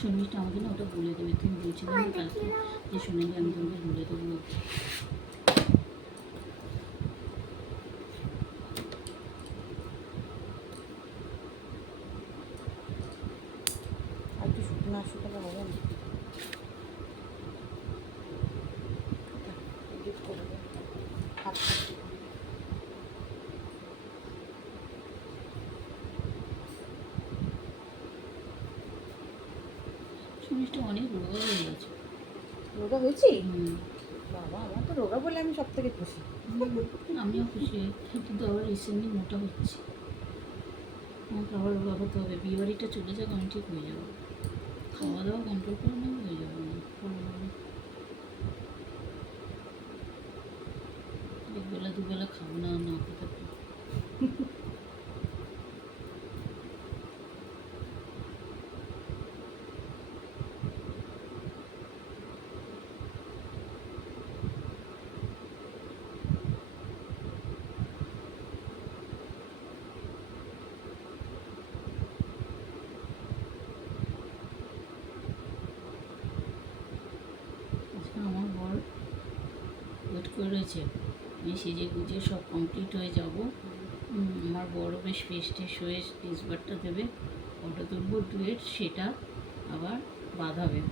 শনিটা আমাকে না ওটা বলে দেবে, তুমি বলছিলে না কালকে যে সোনালি আমি তোমাকে বলে দেবো। আর কি না শুকালে হবে না, এডিট করে দেবো। শনিটা অনেক রোগা হয়ে গেছে। রোগা হয়েছি? হুম। বাবা, আমার তো রোগা বলে আমি সব থেকে খুশি। আমিও খুশি, কিন্তু আবার রিসেন্টলি মোটা হচ্ছে। আমাকে আবার রোগা হতে হবে, বিয়েবাড়িটা চলে যাক আমি ঠিক হয়ে যাবো। খাওয়া দাওয়া কন্ট্রোল করে নেবো, হয়ে যাবো না। একবেলা দুবেলা খাবো না, না খেতে পারবো। আজকে আমার বর ওয়েট করে রয়েছে, আমি সেজে গুজে সব কমপ্লিট হয়ে যাব। আমার বড় বেশ ফ্রেশ ট্রেশ হয়ে টেস্টবারটা দেবে, ফটো তুলবো ডুয়েট, সেটা আবার বাঁধাবে।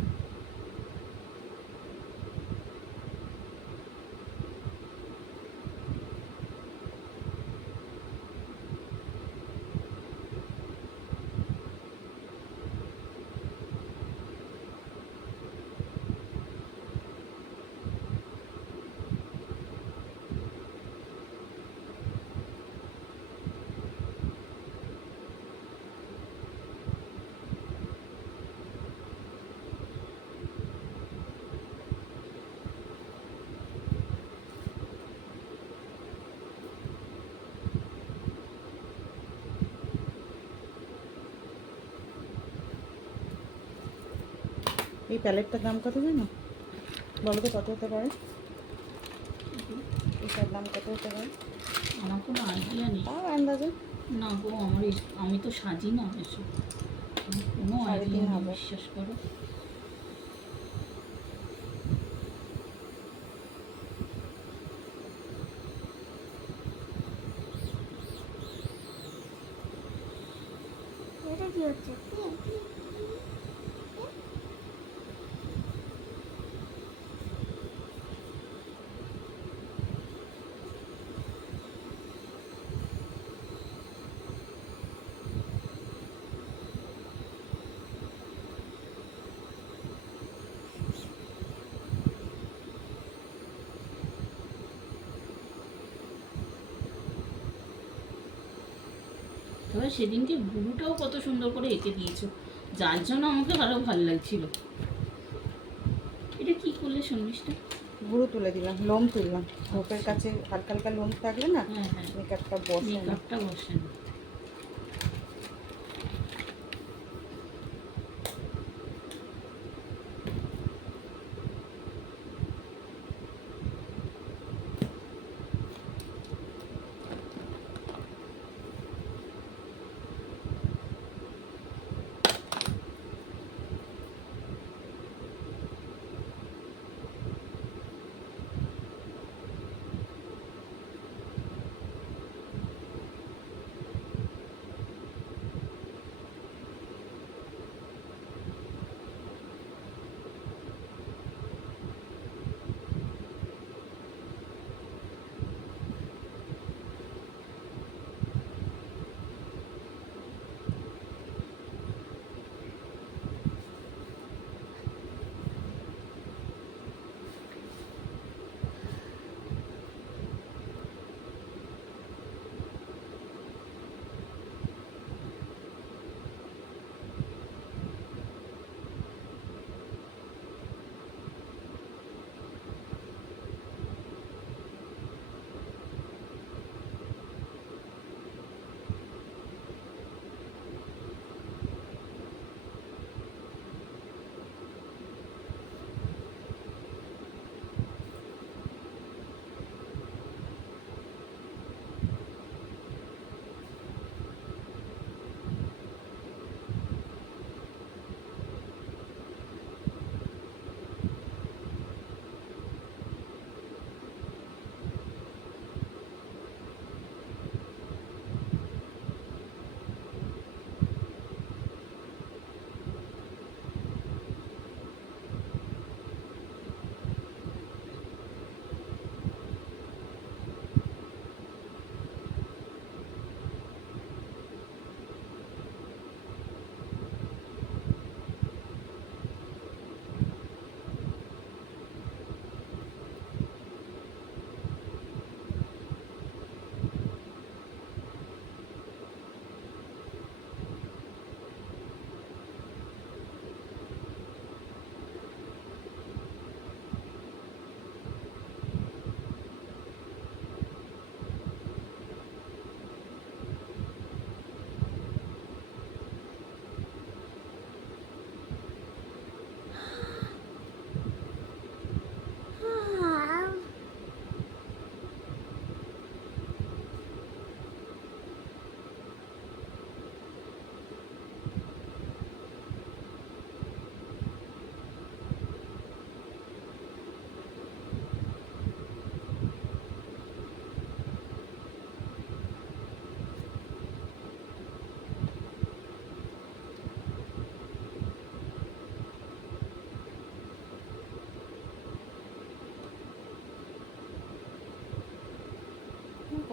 এই প্যালেটটার দাম কত জানো? বলো তো কত হতে পারে? এটার দাম কত হতে পারে? আমার কোনো আইডিয়া নেই। তাও আন্দাজে না গো, আমি তো সাজি না এসব, কোনো আইডিয়া নেই, 3,500। বিশ্বাস করো। এটা কি হচ্ছে? তবে সেদিনকে ভুরুটাও কত সুন্দর করে এঁকে দিয়েছো, যার জন্য আমাকে আরও ভালো লাগছিল। এটা কি করলে সন্দেশটা? ভুরু তুলে দিলাম, লোম তুললাম। ঠোঁটের কাছে হালকা হালকা লোম থাকলে না হ্যাঁ হ্যাঁ, মেকআপটা বসে না। মেকআপটা বসে না।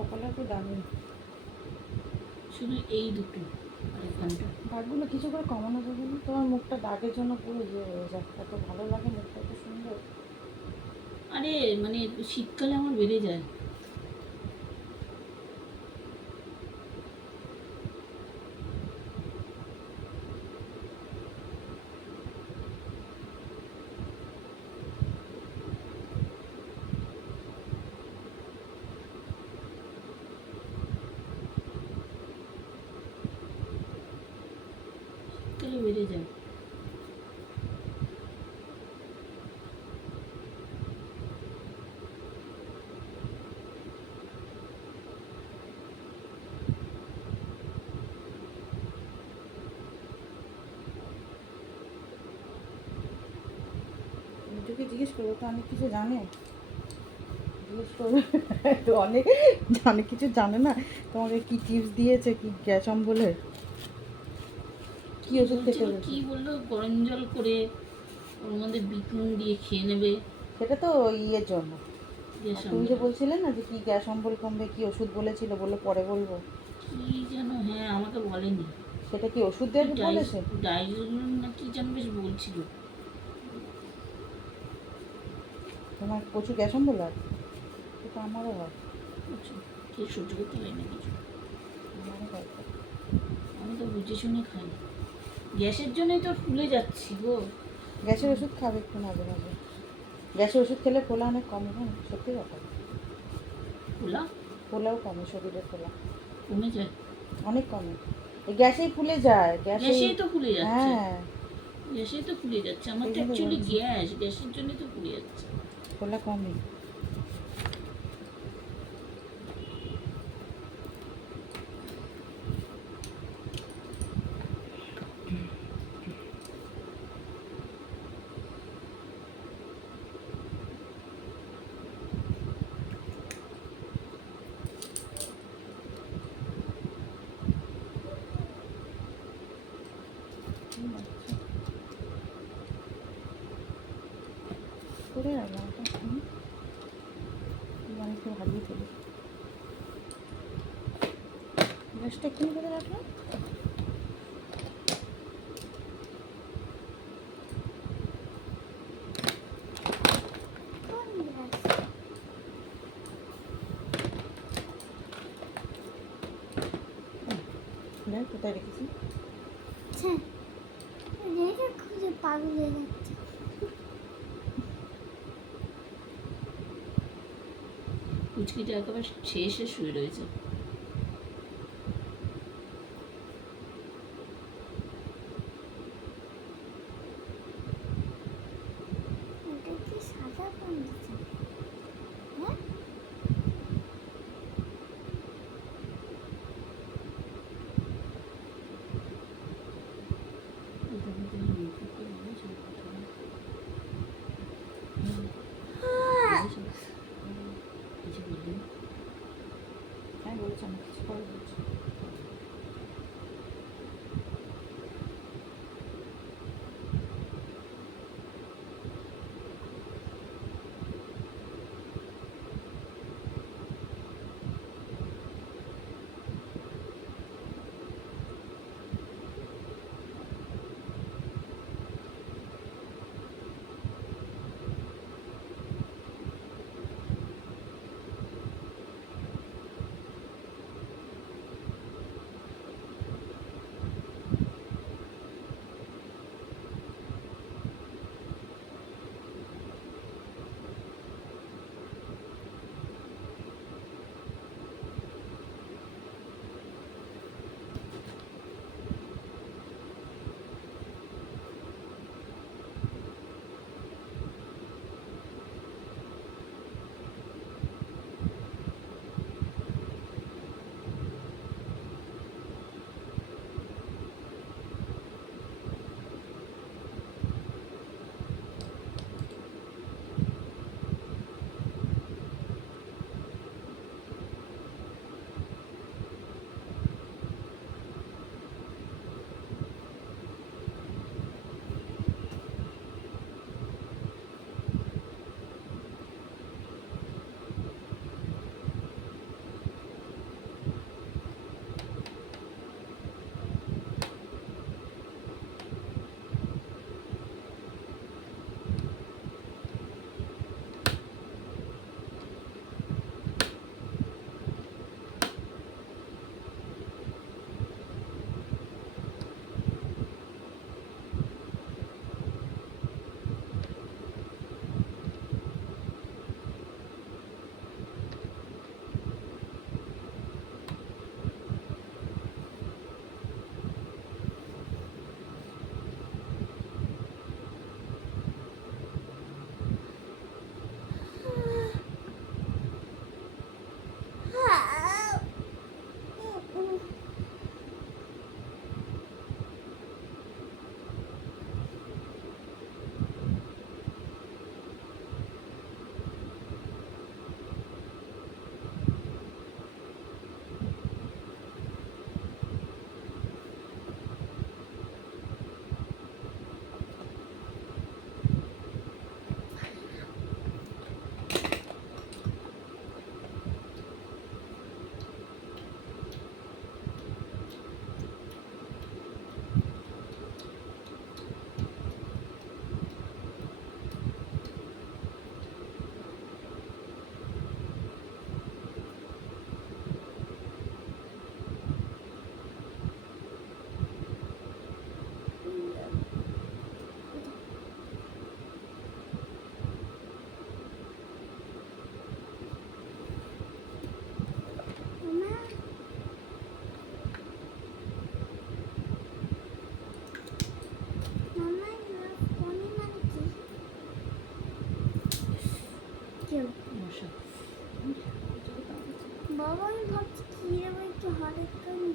কপালে তো দামি। শুধু এই দুটো আর এখানটা। দাগগুলো কিছু করে কমানো যাবে না? তোমার মুখটা দাগের জন্য পুরো ইয়ে হয়ে যায়, এত ভালো লাগে মুখটা, এত সুন্দর। আরে মানে শীতকালে আমার বেড়ে যায়। শীতকালে বেড়ে যায়। তোকে জিজ্ঞেস করবো তো, অনেক কিছু জানে, জিজ্ঞেস করবে তো, অনেক অনেক কিছু জানে না। তোমাকে কি টিপস দিয়েছে, কি গ্যাস অম্বলের কি ওষুধ খেতে বলছিল, বলছে? কি বললো, গরম জল করে ওর মধ্যে বিট নুন দিয়ে খেয়ে নেবে। সেটা তো ইয়ের জন্য। গ্যাস আর তুমি যে অম্বল। বলছিলে না যে কি গ্যাস অম্বল কমবে, কি ওষুধ বলেছিল, বললো পরে বলবো। কি যেন, হ্যাঁ আমাকে বলেনি। সেটা কি ওষুধ দেবে বলেছে? ডাইজোলন না কি যেন বেশ বলছিল। তোমার প্রচুর গ্যাস অম্বল হয়? সেটা আমারও হয়। বুঝছো, খেয়ে সহ্য করতে পারি না কিছু। আমারও হয় তো। আমি তো বুঝে শুনে খাই। গ্যাসের জন্যই তো ফুলে যাচ্ছি গো। গ্যাসের ওষুধ খাবে একটু মাঝে মাঝে। গ্যাসের ওষুধ খেলে ফোলা অনেক কমে, হ্যাঁ সত্যি কথা। ফোলা ফোলাও কমে, শরীরে ফোলা কমে যায়। অনেক কমে। এই গ্যাসেই ফুলে যায়, গ্যাসেই। গ্যাসেই তো ফুলে যাচ্ছে। হ্যাঁ, গ্যাসেই তো ফুলে যাচ্ছে আমার তো সেই জন্য অ্যাকচুয়ালি বলছি গ্যাসের জন্যই তো ফুলে যাচ্ছে। ফোলা কমে। করে রাখলাম ওটা, আমি একটু হারিয়ে ফেলি। গ্যাসটা এক্ষুনি করে রাখলাম। দেখ কোথায় রেখেছি। খুঁজে পাগল হয়ে যাচ্ছে। কুচকিটা একেবারে শেষে শুয়ে রয়েছে। এটা কি সাদা পাঞ্জাবি? হ্যাঁ, কিছু বললেন? হ্যাঁ বলুন।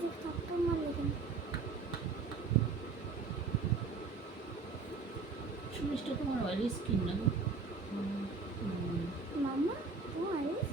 যে থাপ্পড় মারলে কেন? সুমিষ্টা তোমার অয়েলি স্কিন না গো? মাম্মা তোমার আইস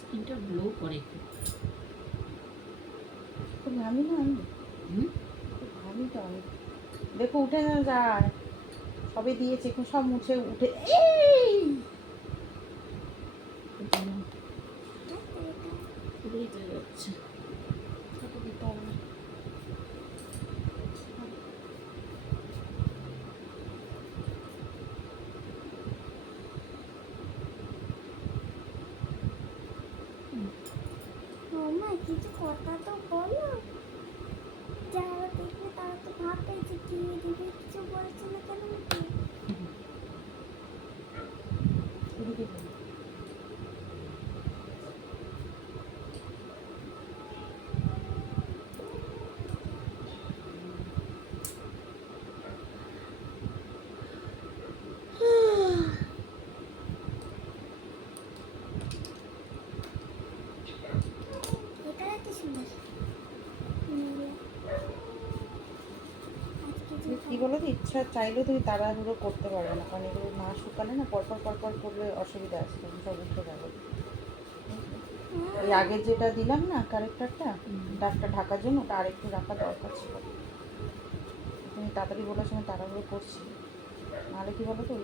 স্কিনটা গ্লো করে খুব। খুব ঘামি না আমি, হুম? খুব ঘামি তো আমি। দেখো উঠে না যায়, সবে দিয়েছে এখন সব মুছে উঠে এই পুরোই তো যাচ্ছে। ছোটো দিতে হবে না। মাম্মা কিছু কথা তো বলো, যারা দেখবে তারা তো ভাববে যে কি দিদি কিছু বলছে না কেন আমাকে? এদিকে বলো। এটা এত সুন্দর নীলা। আজকে যে কি বলো তো, ইচ্ছা চাইলেও তুমি তাড়াহুড়ো করতে পারবে না, কারণ এগুলো না শুকালে না পরপর পরপর করলে অসুবিধা আছে, তখন সব উঠে যাবে। ওই আগের যেটা দিলাম না কারেক্টারটা, দাগটা ঢাকার জন্য ওটা আরেকটু রাখা দরকার ছিল। তুমি তাড়াতাড়ি বলার সময় তাড়াহুড়ো করছি, নাহলে কি বলো তো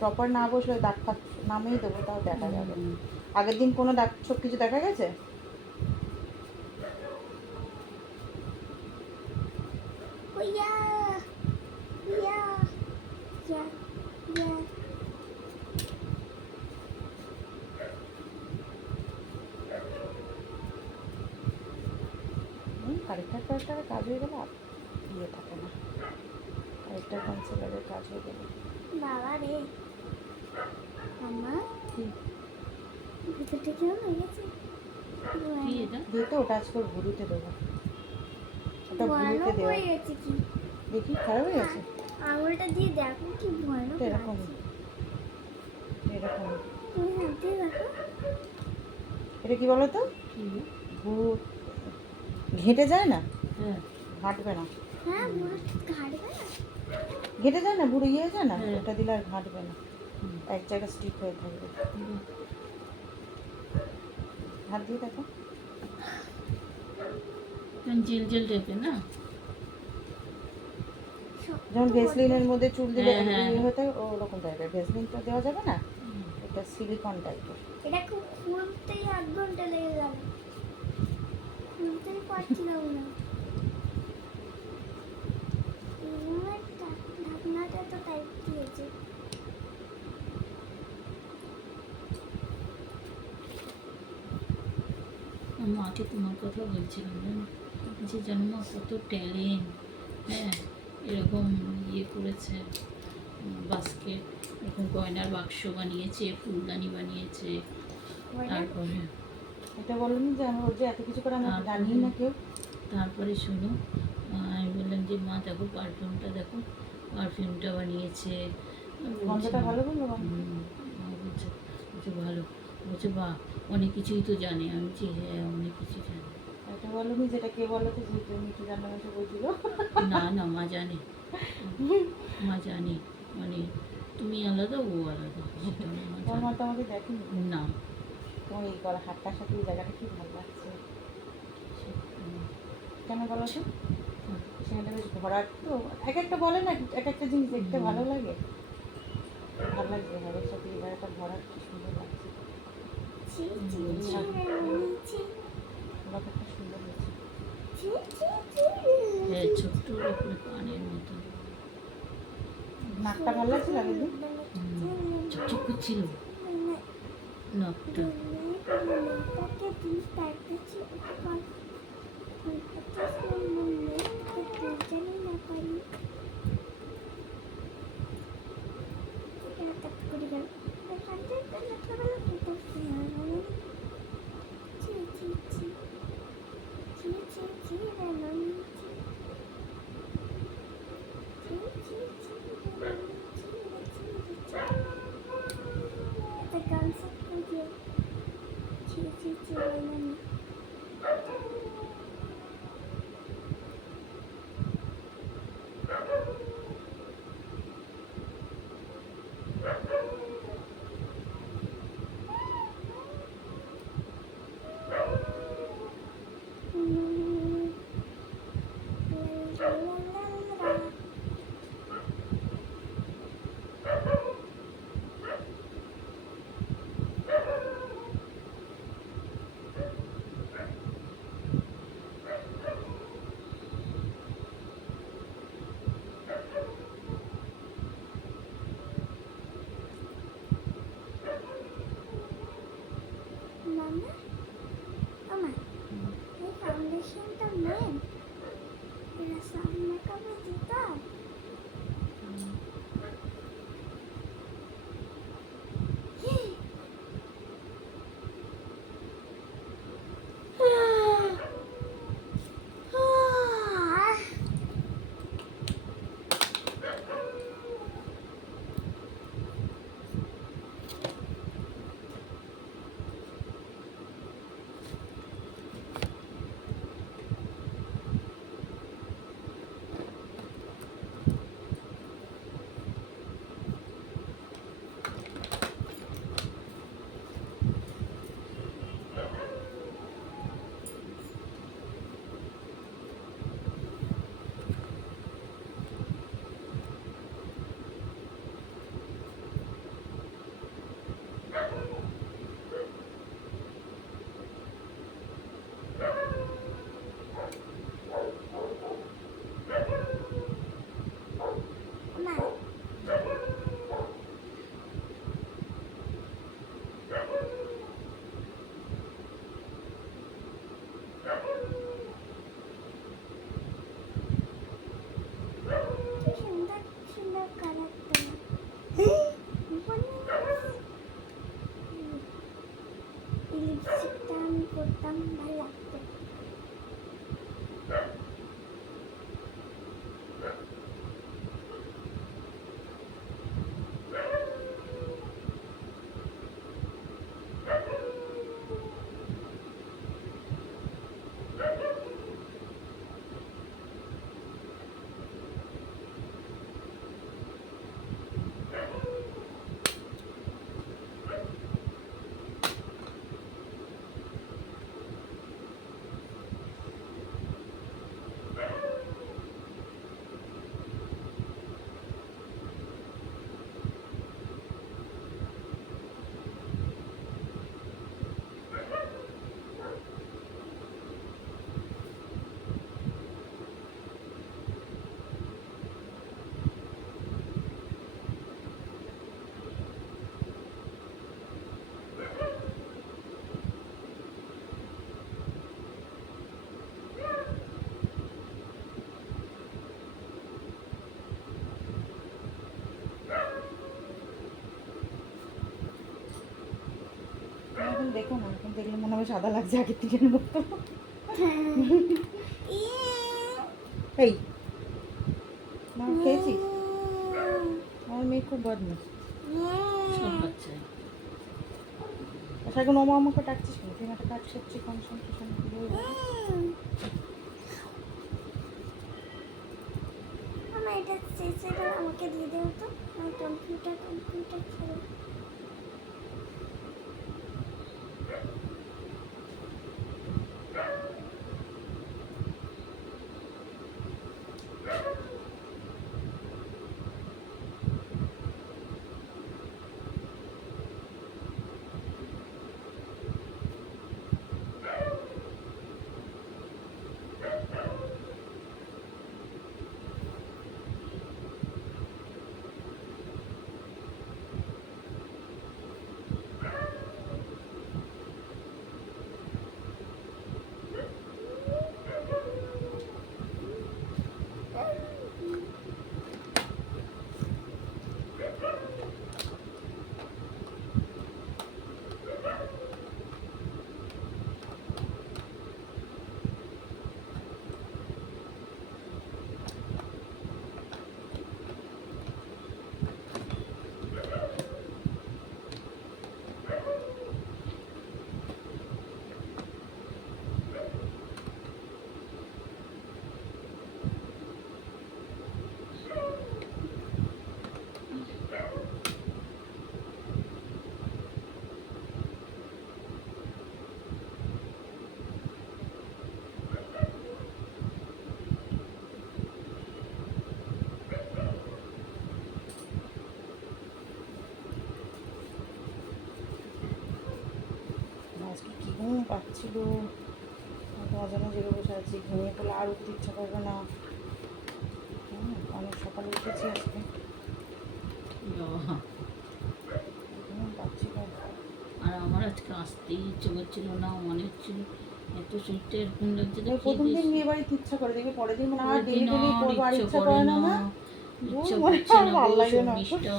প্রপার না বসলে দাগ ফাগ নামেই দেবো, তাও দেখা যাবে। আগের দিন কোনো দাগ সব কিছু দেখা গেছে? ইয়া ইয়া ইয়া ইয়া কারেক্টারের কাজ হয়ে গেলে আর ইয়ে থাকে না, কারেক্টার কনসিলারের কাজ হয়ে গেলে। বাবা রে মাম্মা কি ভিতরটা কেমন হয়ে গেছে? কি এটা? দিয়ে তো ওটা আজকে ওর ভুরুতে দেবো, ওটা ভয়ানক ভুরুতে দেওয়া। হয়ে গেছে কি? দেখি খারাপ হয়ে গেছে? আঙুলটা দিয়ে দেখো কি ভয়ানক তো এরকম লাগছে। এরকম তুমি হাত দিয়ে দেখো। এটা কি বলো তো, কি গো? ভুরু ঘেঁটে যায় না, হ্যাঁ। ঘাঁটবে না। হ্যাঁ বুড়ো ঘাড়বে না। ঘেঁটে যায় না, ভুরু ইয়ে যায় না, হ্যাঁ। ওটা দিলে আর ঘাঁটবে না, হুম। এক জায়গায় স্টিক হয়ে থাকবে। বাহ। হাত দিয়ে দেখো। কেমন জেল জেল টাইপের না? শক্ত যেমন ভেসলিনের মধ্যে চুল দিলে হ্যাঁ, হ্যাঁ। ইয়ে হতে ওরকম টাইপের, ভেসলিন তো দেওয়া যাবে না, এটা সিলিকন টাইপের। এটা খুব খুলতেই 1 ঘন্টা লেগে গেল, খুলতেই পারছিলাম না। এই রুমের ঢাকনাটা তো টাইট দিয়েছে। মাকে তোমার কথা বলছিলাম জানো, যে জানো মা কত ট্যালেন্ট, হ্যাঁ এরকম ইয়ে করেছে, বাস্কেট এরকম গয়নার বাক্স বানিয়েছে, ফুলদানি বানিয়েছে, তারপরে এটা বলেনি যে আমি ওর যে এত কিছু করে আমরা জানি না কেউ। তারপরে শোনো, আমি বললাম যে মা দেখো পারফিউমটা দেখো, পারফিউমটা বানিয়েছে। গন্ধটা ভালো বললো বা? মা বলছে বলছে ভালো, বলছে বাহ অনেক কিছুই তো জানে। আমি বলছি হ্যাঁ অনেক কিছু জানি। এটা বলেনি যেটা কে বলো তো, যে মিঠু জানা বসে বলছিল। না না মা জানে, মা জানে, মানে তুমি আলাদা ও আলাদা, সেটা মা তোমার মা জানে। তো আমাকে দেখেনি। না তোমার এই গলা হাতটার সাথে এই জায়গাটা কি ভালো লাগছে, কেন বলো তো? সেখানে বেশ ভরাট তো, এক একটা বলে না এক একটা জিনিস দেখতে ভালো লাগে, ভালো লাগছে ঘরের সাথে এই জায়গাটা ভরাট, কি সুন্দর লাগছে। ছি ছি ছি রানী ছি ব্যাপারটা সুন্দর হয়েছে। ছি ছি ছি হ্যাঁ ছোট্ট উপরে কানের মতো নাকটা ভালো লাগছে আগের দিন। চকচক করছিল নখটা। তাকে দিন তাকাচ্ছি উপকার জানি না পারি। এটা করে করতাম ভালো লাগতো। এখন দেখো না, এখন দেখলে মনে হবে সাদা লাগছে আগের দিনের মতো। এই মা খেয়েছিস? আমার মেয়ে খুব বদমাস। সব বাচ্চাই এখন ওমা আমাকে ডাকছিস কেন? তুই একটা কাজ করছিস কনসেন্ট্রেশন। আমার এটা শেষ হয়ে গেলে আমাকে দিয়ে দেও তো, আমার কম্পিউটার খেলো। আজকে কি ঘুম পাচ্ছিল, অজানা জেগে বসে আছি। ঘুমিয়ে পড়লে আর উঠতে ইচ্ছা করবে না। অনেক সকালে উঠেছি আজকে, বাবা। ঘুম পাচ্ছিল। আর আমার আজকে আসতেই ইচ্ছে করছিল না, মনে হচ্ছিল এত শরীরটা এরকম লাগছে যে প্রথম দিন বিয়ে বাড়িতে ইচ্ছা করে, দেখবে পরের দিন মানে আর পরের দিন ডেলি ডেলি আর করবো আর ইচ্ছে ইচ্ছা করে করে না। না, না ইচ্ছে দূর, মনে করছে হয় না ভালো গো লাগে না। শর্মিষ্ঠা।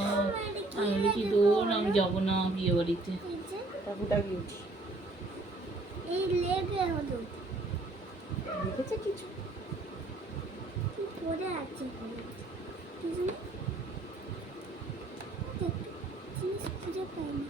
আমি বলি কি দৌড়, আমি যাবো না বিয়ে বাড়িতে। টাকুটা বিউটি এই লেগে হলো দেখেছে কিছু। কি পড়ে আছে কি জানি জিনিস খুঁজে পাই না।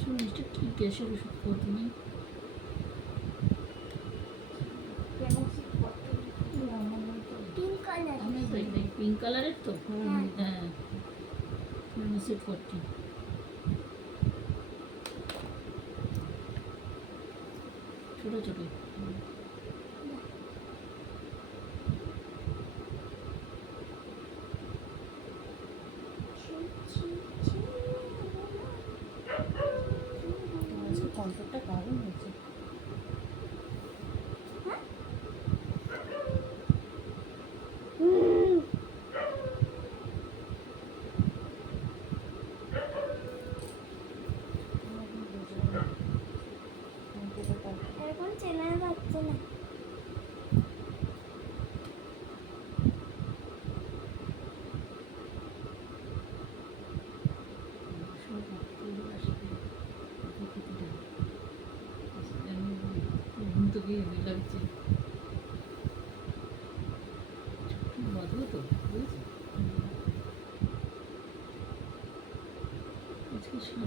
শর্মিষ্ঠা কি গ্যাসের ওষুধ খাও তুমি? পিঙ্ক কালার আমি পিঙ্ক কালারের তো। হ্যাঁ, ফেমাসিট 40 ছোট ছোট।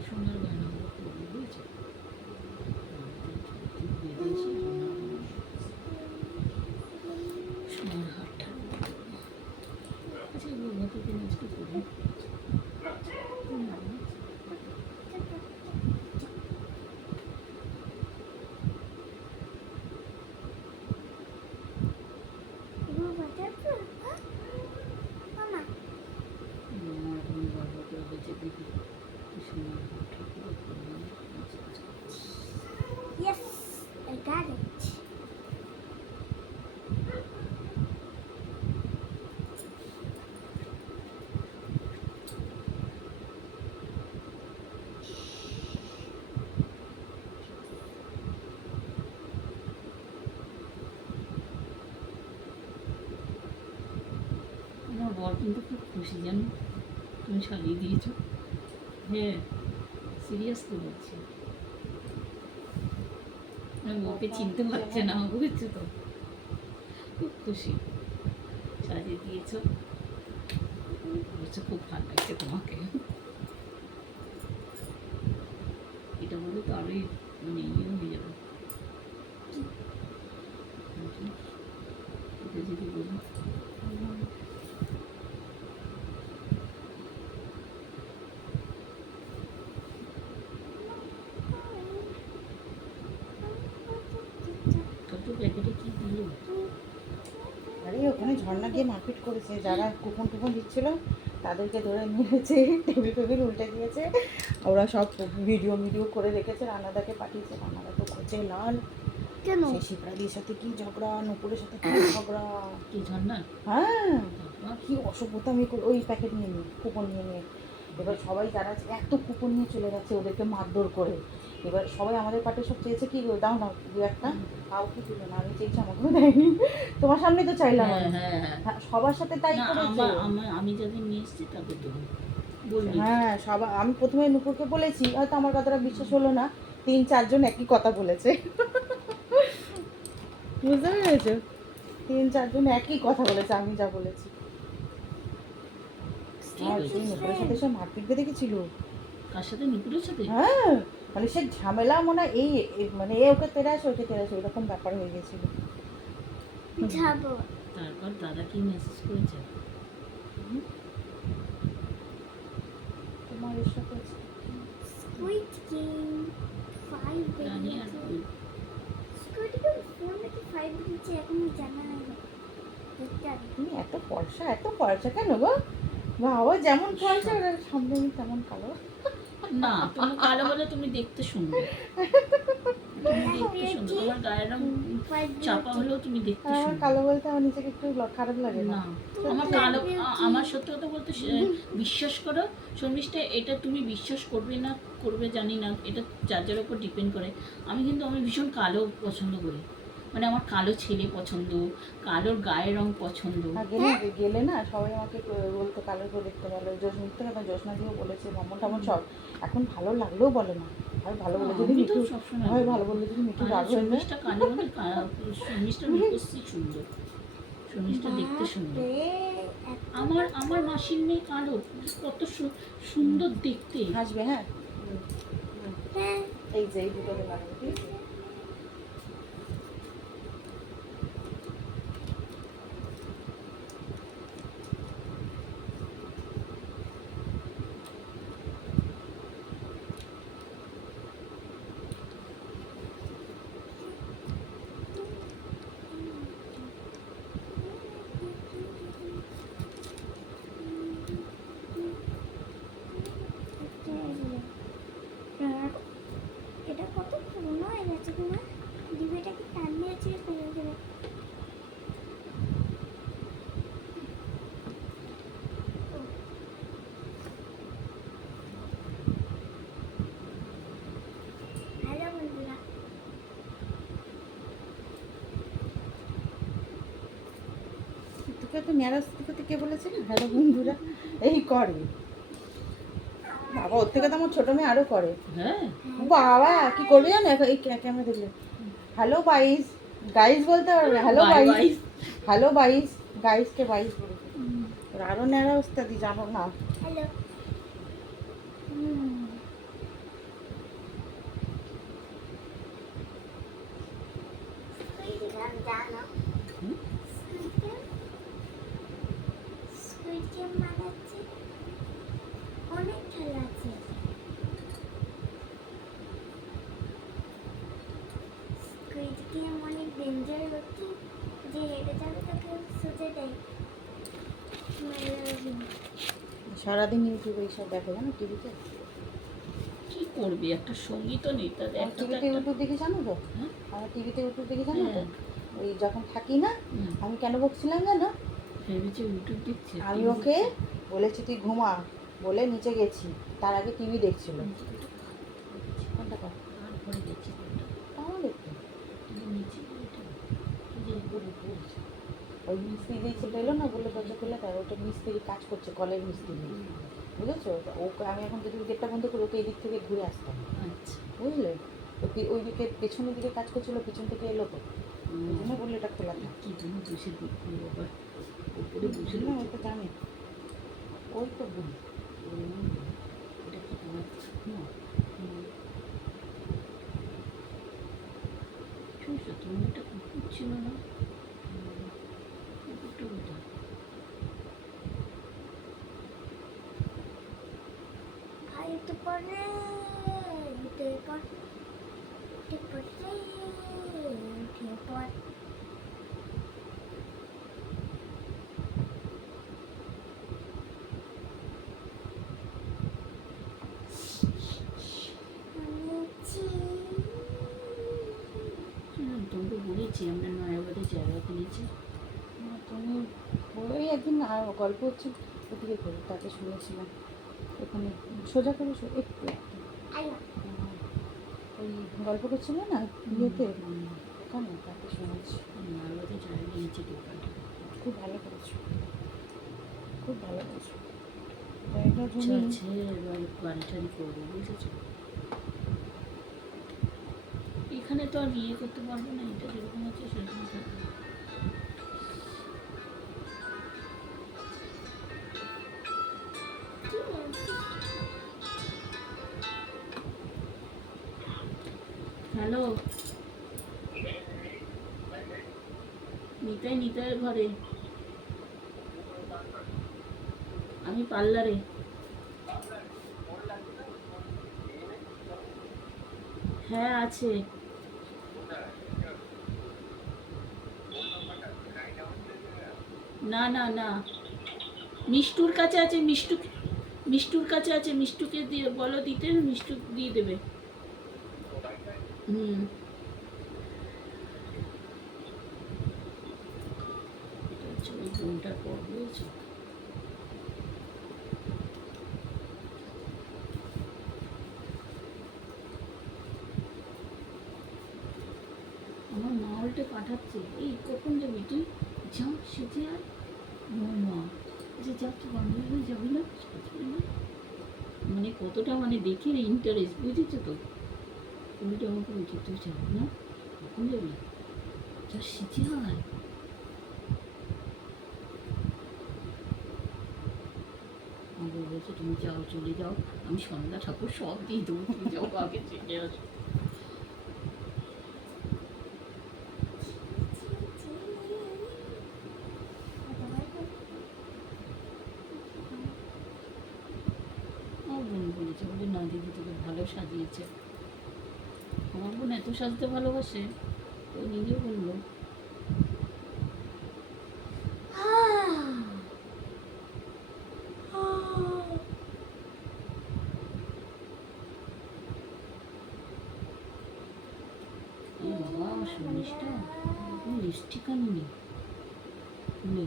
সোনার গয়নাগুলো পরবো বুঝেছো? বেঁধেছি সোনার হারটা আচ্ছা বাবাকে দিন আজকে করি এগুলো বাজার মামা আমার এখন বাবা করে বেঁচে দিবি সোনার হারটা পুরো করবো yes I got it আমার বর কিন্তু খুব খুশি জানো তুমি সারিয়ে দিয়েছো হ্যাঁ সিরিয়াসলি বলছি ওকে চিনতে পারছে না বুঝছো তো খুব খুশি সাজিয়ে দিয়েছো বলছে খুব ভালো লাগছে তোমাকে এটা বলে তো আরোই মানে ইয়ে হয়ে যাবে এটা যদি বলি কত প্যাকেটে কি দিল আরে ওখানে ঝর্ণা গিয়ে মারপিট করেছে যারা কুপন টুপন দিচ্ছিল তাদেরকে ধরে নিয়েছে টেবিল টেবিল উল্টে দিয়েছে ওরা সব ভিডিও করে রেখেছে রান্নাদাকে পাঠিয়েছে রান্নাদা তো খোঁচে লাল কেন সেই শিপ্রাদির সাথে কি ঝগড়া নুপুরের সাথে কি ঝগড়া কি ঝর্ণা হ্যাঁ বাবা, কি অসভ্যতামি করে ওই প্যাকেট নিয়ে নিয়ে কুপন নিয়ে এবার সবাই যারা এত কুপন নিয়ে চলে যাচ্ছে ওদেরকে মারধর করে এবার সবাই আমাদের পার্টি সব চেয়েছে কি গো, দাও না দু একটা কাউকে দিল না আমি চেয়েছি আমাকেও দেয়নি তোমার সামনে তো চাইলাম হ্যাঁ আমি। হ্যাঁ হ্যাঁ হ্যাঁ, সবার সাথে তাই না, করেছে আমি যাদের নিয়ে এসেছি তাদের দেবো বলবি হ্যাঁ সবাই আমি প্রথমে নুপুরকে বলেছি হয়তো আমার কথাটা বিশ্বাস হলো না 3-4 জন একই কথা বলেছে বুঝতে পেরেছো 3-4 জন একই কথা বলেছে আমি যা বলেছি আর সেই নুপুরের সাথে সে মারপিট বেঁধে গেছিল কার সাথে নুপুরের সাথে হ্যাঁ মানে সে ঝামেলা মনে হয় মানে এ ওকে তেড়ে আসে ওকে তেড়ে আসে এরকম ব্যাপার হয়ে গেছিল যাবো তারপর দাদা কি মেসেজ করেছে তোমার এর সাথে স্কুইড গেম 5 রানী আর বেরিয়েছে স্কুইড গেম ফোন নাকি 5 বেরিয়েছে এখনো জানা নাই দেখতে হবে তুমি এত ফর্সা কেন গো বাবা যেমন ফর্সা ওর সামনে আমি তেমন কালো না তুমি কালো বলে তুমি দেখতে সুন্দর তুমি দেখতে সুন্দর তোমার গায়ের রং 5 চাপা হলেও তুমি দেখতে আমার সুন্দর কালো বলতে আমার নিজেকে একটু খারাপ লাগে না না আমার কালো আমার সত্যি কথা বলতে বিশ্বাস করো শর্মিষ্ঠা এটা তুমি বিশ্বাস করবে না করবে জানি না এটা যার যার উপর ডিপেন্ড করে আমি ভীষণ কালো পছন্দ করি মানে আমার কালো ছেলে পছন্দ কালোর গায়ের রং পছন্দ গেলে না সবাই আমাকে বলতো কালো করে দেখতে ভালো জোসমিত্র কথা জোসনা দিয়েও বলেছে মামন টামন সব এখন ভালো লাগলেও বলে না হয় ভালো বলে যদি আমি তো মিঠু সবসময় হয় বলি। ভালো বললে যদি মিঠু আর রাগ হয়ে যায় শর্মিষ্ঠা কালো মানে শর্মিষ্ঠা রূপশ্রী সুন্দর শর্মিষ্ঠা দেখতে সুন্দর আমার মাসির মেয়ে কালো কত সুন্দর দেখতে হাসবে হ্যাঁ হ্যাঁ এই যে এই দুটোকে লাগাবো ঠিক আছে এটা কত পুরনো হয়ে গেছে কিনা ডিবিটা কি টান দিয়েছে ফেলে দেবে হ্যালো বন্ধুরা তোকে তো ন্যাড়াস থেকে কে বলেছে না হ্যালো বন্ধুরা এই করে বাবা ওর থেকে তো আমার ছোট মেয়ে আরো করে হ্যাঁ বাবা কি করবে জানো এখন এই ক্যামেরা দেখলে হ্যালো বাইস গাইস বলতে পারবে হ্যালো Bye, বাইস bye. হ্যালো বাইস গাইসকে বাইস বলেছে ওর আরো ন্যাড়া ওস্তাদি জানো না হ্যালো জানো হুম? স্কুইড গেম বানাচ্ছি, অনেক খেলা আছে। স্কুইড গেম অনেক ডেঞ্জার হচ্ছে, যে হেঁটে যাবে তাকে সোজা দেয় মেরে দেবে। সারাদিন ইউটিউবে এইসব দেখো জানো টিভিতে। কি করবি, একটা সঙ্গী তো নেই তাদের, একটা তো টিভিতে একটা। ইউটিউব দেখি জানো তো, হ্যাঁ? আমার টিভিতে ইউটিউব দেখি জানো তো, হ্যাঁ। ওই যখন থাকি না, হুম। আমি কেন বকছিলাম জানো, ভেবেছে ইউটিউব দেখছে, আমি TV ওকে দেখছে। বলেছি তুই ঘুমা বলে নিচে গেছি, তার আগে টিভি দেখছিল। নিচে দুটো কাঠ পড়েছে। কোনটা কর? কাঠ পড়ে গেছে দুটো। তাও দেখতো। কিন্তু নিচে ওইটা কি যে করে পড়েছে। ওই মিস্ত্রি যেই ছেলে এলো না বললো দরজা খুলে তার, ওটা মিস্ত্রি কাজ করছে, কলের মিস্ত্রি, বুঝেছো? তা ওকে আমি এখন যদি গেটটা বন্ধ করি ওকে এদিক থেকে ঘুরে আসতাম, আচ্ছা। বুঝলে? ওই দিকে পেছনের দিকে কাজ করছিল, পেছন থেকে এলো তো, ওই জন্য বললো এটা খোলা থাক। কি তুমি বসে দেখবো আবার উপরে বসে না রয়েছে। ওই তো জানে, ওই তো বুঝি। এটা কি তোমার? হুম। শুনছো, তোমার একটা কুকুর ছিল না? কুকুরটা কোথায়? ভাই উঠে পড়ে, উঠে পড়, উঠে পড়ে, উঠে পড়। নিচে তোমাকে বলেছি আমরা নয়াবাদে জায়গা কিনেছি। না, তুমি ওই একদিন গল্প হচ্ছে ওদিকে করে তাকে শুনেছিলাম, ওখানে সোজা করে একটু একটু আয়া ওই গল্প করছিল না ইয়েতে, ওখানে তাকে শুনেছি। নয়াবাদে জায়গা কিনেছি দোকানটা। খুব ভালো করেছো, খুব ভালো করেছো। জায়গা ইচ্ছা জমি আছে এবার বাড়ি টাড়ি করবো, বুঝেছো? এখানে তো আর ইয়ে করতে পারবো না, এটা যেরকম আছে সেরকম থাকবে। কি বলছিস? হ্যালো, নিতাই নিতাইয়ের ঘরে, আমি পার্লারে। হ্যাঁ আছে। না না না, মিষ্টুর কাছে আছে, মিষ্টুর কাছে আছে, মিষ্টুকে দিয়ে বলো দিতে, মিষ্টু দিয়ে দেবে। হুম। এটা হচ্ছে ওই বোনটার পর, বুঝেছো? আমার মা উল্টে পাঠাচ্ছে, এই কখন যাবি তুই, যা সেজে আয়। আমার মা যে যা তুই বান্ধবী হয়ে যাবি না, সাজবি না। মানে কতটা মানে দেখে ইন্টারেস্ট, বুঝেছো তো? উল্টে আমাকে বলছে তুই যাবি না, কখন যাবি, যা সেজে আয়। আমাকে বলছে তুমি যাও, চলে যাও, আমি সন্ধ্যা ঠাকুর সব দিয়ে দেবো, তুমি যাও আগে সেজে আসো। আমার বোন বলেছে, বলে না দিদি তোকে ভালো সাজিয়েছে। আমার বোন এত সাজতে ভালোবাসে, ও নিজে বললো। এই বাবা আমার সন্দেশটা কোনো লিপস্টিক আনিনি খুলে।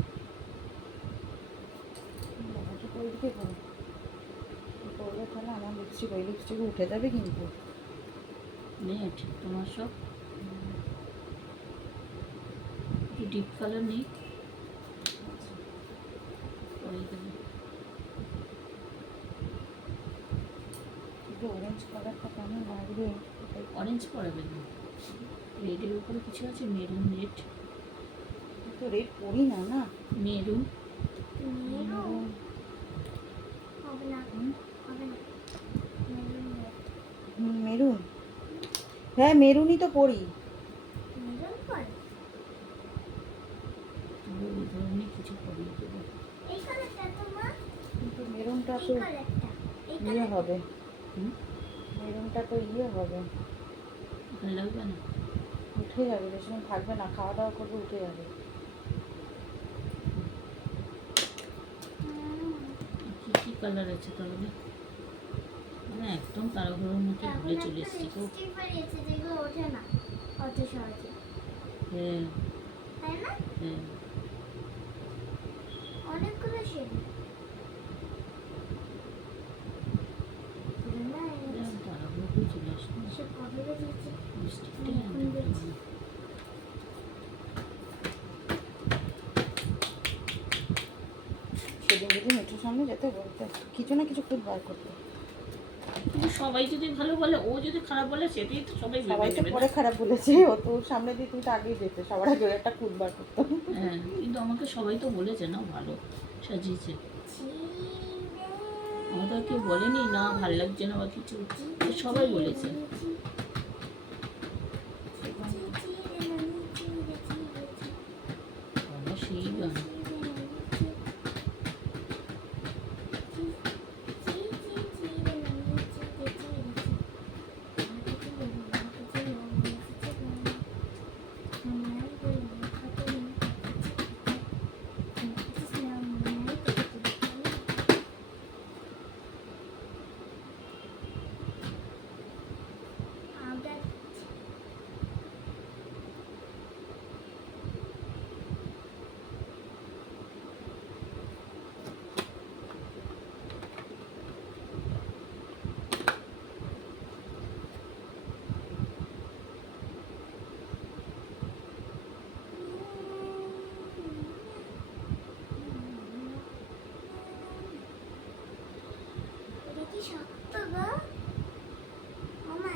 বাবাকে ওই দিকে করো, করলে তাহলে আমার লিপস্টিক ওই লিপস্টিকে উঠে যাবে কিন্তু। নেই ঠিক তোমার সব একটু ডিপ কালার নেই, পরে দেবে। কিন্তু অরেঞ্জ কালারটা কেমন লাগবে ওটাই। অরেঞ্জ পরাবে না, রেডের উপরে কিছু আছে, মেরুন রেড। তো রেড পরি না না। মেরুন। মেরুন, হবে না, হবে না। মেরুন রেড, মেরুন, হ্যাঁ মেরুনই তো পরি। মেরুন পর মেরুনটা এই তো কালারটা এই ইয়ে কালারটা হবে, হুম, মেরুনটা তো ইয়ে হবে, ভালো লাগবে না। উঠে যাবে, বেশিক্ষণ থাকবে না, খাওয়া দাওয়া করবে উঠে যাবে। কি কি কালার আছে তাহলে? মানে একদম তাড়াহুড়োর মধ্যে এখন ভুলে একটা চলে এসেছি গো। লিপস্টিক বেরিয়েছে যেগুলো ওঠে না অত সহজে, হ্যাঁ তাই না? হ্যাঁ, অনেকগুলো শেড তাড়াহুড়ো করে চলে আসলো। সে কবে বেরিয়েছে? লিপস্টিকটাই এখন আনতে দেখছি। পারলাম না। সেদিন যদি মেট্রোর সামনে যেতে বলতে, কিছু না কিছু খুব বার করতে। কিন্তু সবাই যদি ভালো বলে, ও যদি খারাপ বলে, সেটাই তো সবাই ভেবে সবাই তো নেবে না? পরে খারাপ বলেছে, ও তো ওর সামনে দিয়ে তুমি তো আগেই যেতে, সবার আগে ওর একটা খুদ বার করতো। হ্যাঁ, কিন্তু আমাকে সবাই তো বলেছে না ভালো সাজিয়েছে। আমার তো আর কেউ বলেনি না ভালো লাগছে না বা কিছু, তো সবাই বলেছে। বাবা সেই গান। এটা কি শক্ত গো? ওমা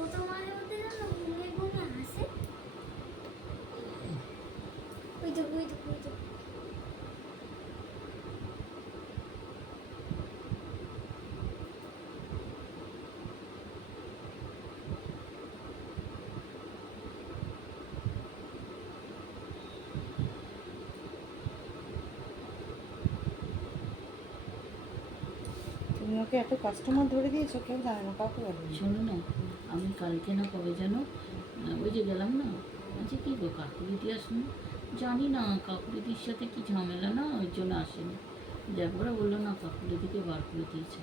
ও তো মাঝে মধ্যে যেন ঘুমিয়ে ঘুমিয়ে হাসে। ওই তো ওই তো ওই তো তুমি ওকে এত কাস্টমার ধরে দিয়েছো, কেউ জানে না, কাউকে বলেনি। শোনো না, আমি কালকে না কবে যেন ওই যে গেলাম না, আচ্ছা কী গো কাকুরিদি আসুন, জানি না কাকুরিদির সাথে কি ঝামেলা না, ওই জন্য আসেনি। দেখবরা বললো না কাকুরিদিকে বার করে দিয়েছে।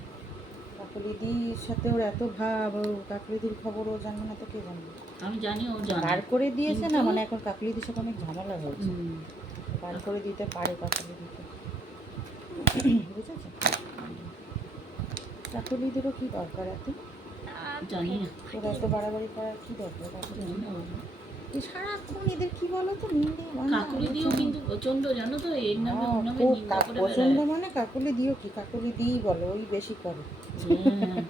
কাকুলিদির সাথে ওর এত ভাব, ও কাকুলিদির খবর ও জানবে না তো কে জানবে? আমি জানি ও জানে। বার করে দিয়েছে না, কিন্তু- মানে এখন কাকুলিদির সাথে অনেক ঝামেলা হয়েছে, হুম, বার করে দিতে পারে কাকুলিদিকে, বুঝেছো? কাকুলিদিরও কি দরকার এত? জানি না, ওরা এত বাড়াবাড়ি করার কি দরকার কাকুলিদির? জানি না বাবা। এই সারাক্ষণ এদের কি বলো তো, নিন্দে বান্দা কাকুরিদিও আলোচনা। কিন্তু প্রচন্ড, জানো তো, এর নামে ওর নামে খুব নিন্দা করে পছন্দ, বেড়ায়। মানে কাকুলি দিও কি, কাকুলি দিই বলো, ওই বেশি করে। হ্যাঁ,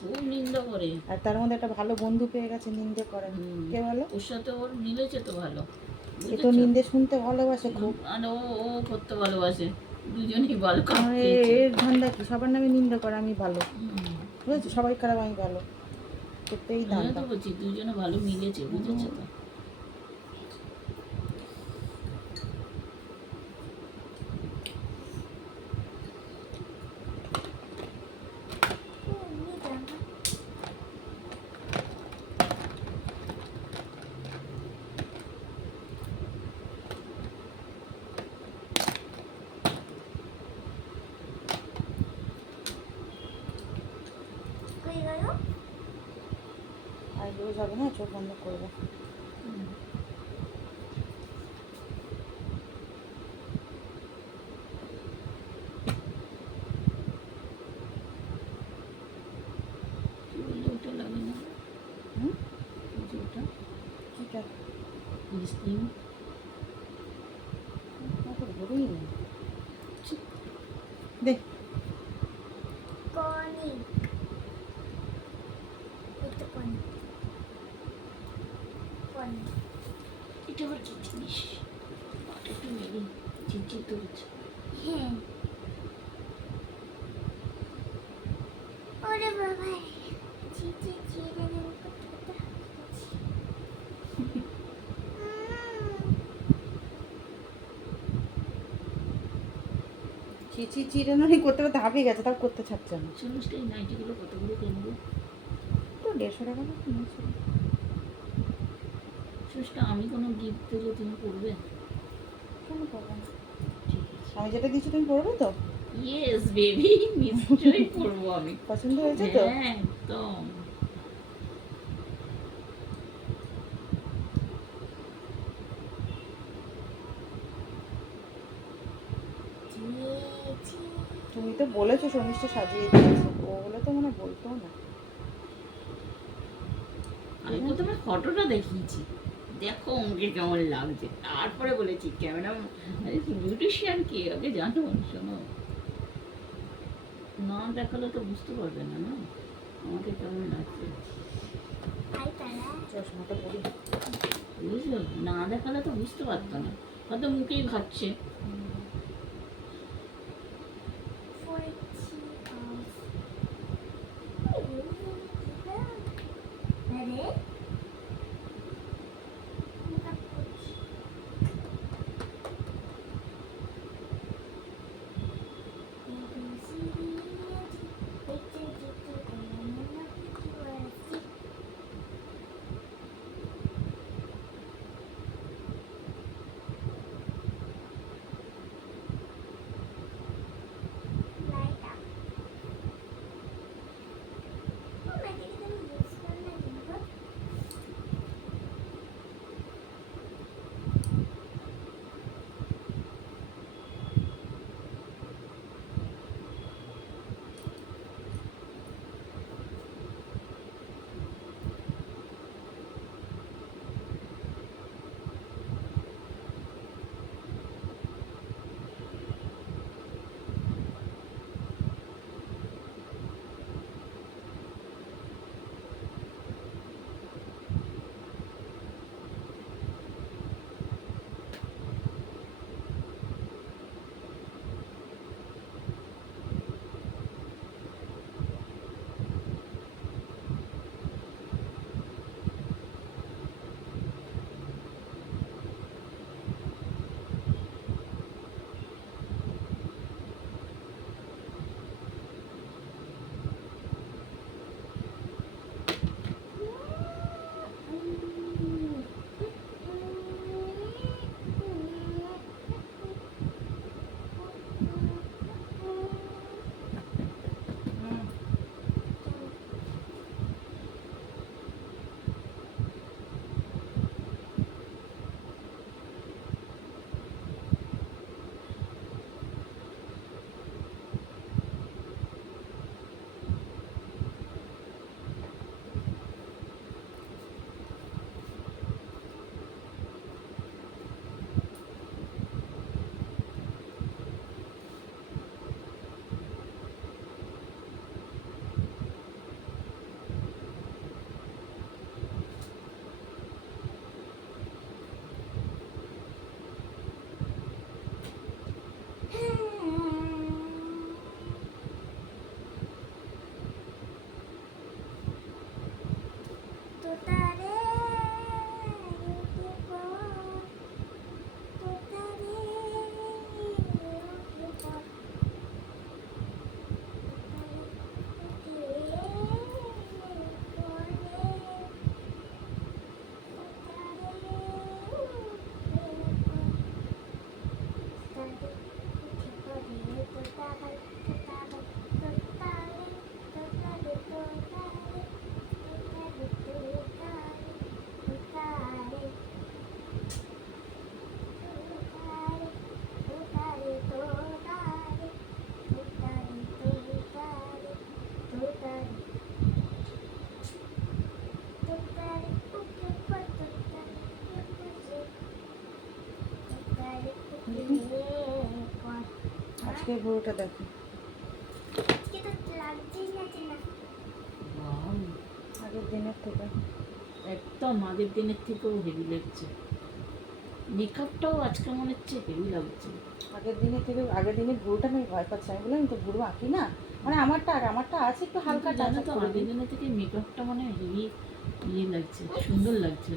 খুব নিন্দা করে। আর তার মধ্যে একটা ভালো বন্ধু পেয়ে গেছে, নিন্দে করে। হুম, কে বলো? ওর সাথে ওর মিলেছে তো ভালো, এ তো বুঝেছো? নিন্দে শুনতে ভালোবাসে খুব। আর ও ও করতে ভালোবাসে, দুজনেই ভালো কাজ আমার পেয়েছে। এর ধান্দা কি, সবার নামে নিন্দা করে আমি ভালো, হুম, বুঝেছো? সবাই খারাপ আমি ভালো, করতেই আমিও ধান্দা। তো বলছি দুজনে ভালো মিলেছে, বুঝেছো তো? নিয়ে যাবো। কই গেল? আর রোজ হবে না, চোখ বন্ধ করবে। হুম, কি বললে ওটা লাগে না? হুম, ওই যে ওটা ঠিক আছে, লিসনিং। ধরেই নেই। দেখ, কনি এই তো কনি কনি এটা আবার কি জিনিস? ওটা একটু মেরে চিনচিন করেছে। হ্যাঁ ওরে বাবা ছি ছি ছি রে রে, কত কত চিচি চিরানি করতে করতে হাঁপিয়ে গেছে, তাও করতে ছাড়ছে না। চল্লিশটা এই নাইটিগুলো কত করে কিনবো? তো 150 টাকা দিয়ে কিনেছিল। চল্লিশটা আমি কোনো গিফট দিলে তুমি পড়বে? কেন করবো না? ঠিক আছে। আমি যেটা দিচ্ছি তুমি পড়বে তো? ইয়েস বেবি, নিশ্চয়ই পড়বো আমি। পছন্দ হয়েছে তো? হ্যাঁ একদম। দিয়েছি। তুমি তো বলেছো শর্মিষ্ঠা সাজিয়ে দিয়েছে, ও বলে তো মনে হয় বলতো না। আমি তো তোমার ফটোটা দেখিয়েছি, দেখো আমাকে কেমন লাগছে, তারপরে বলেছি ক্যামেরা বিউটিশিয়ান কি আগে জানো, শোনো, না দেখালে তো বুঝতে পারবে না না আমাকে কেমন লাগছে, আই তারা চশমাটা পরি। বুঝলো? না দেখালে তো বুঝতে পারতো না, হয়তো মুখেই ভাবছে। পড়েছি আরে মেকআপ করছি। Light up. Oh, मैं देखी तुम यूज करना जिनको तो तारे আজকে পুরোটা দেখো। আজকে তো লাগছেই না যে না Wow, আগের দিনের থেকে। একদম আগের দিনের থেকেও হেভি লাগছে, মেকআপটাও আজকে মনে হচ্ছে হেভি লাগছে। আগের দিনের ভুরুটা আমি ভয় পাচ্ছি, আমি বললাম তো ভুরু আঁকি না, মানে আমারটা আছে একটু হালকা কিন্তু জানো টাচ তো করে আগের দিই। দিনের থেকে মেকআপটা মানে হেভি ইয়ে লাগছে, সুন্দর লাগছে,